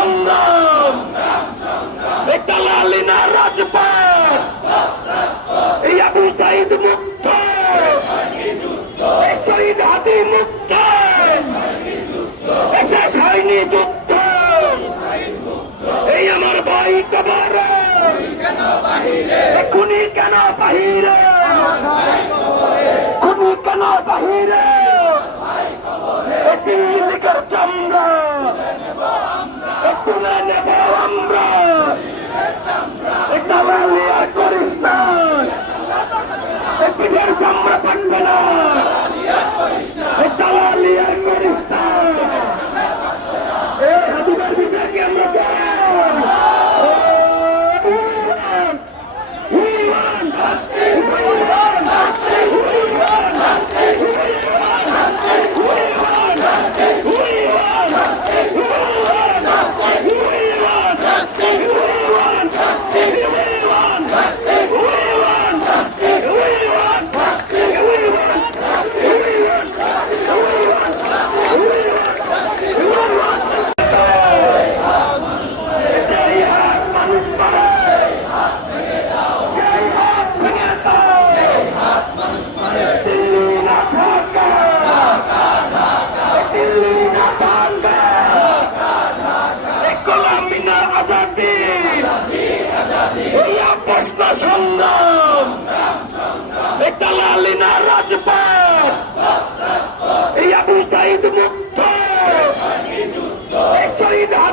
সংগ্রাম, এই দালালি না রাজপথ, এই আবু সাইদ মুক্ত, এই শহীদ হাদি মুক্ত, এই শেষ হয়নি যুদ্ধ, এই আমার ভাই কবর, খুনি কেন বাহিরে, খুনি কেন বাহিরে।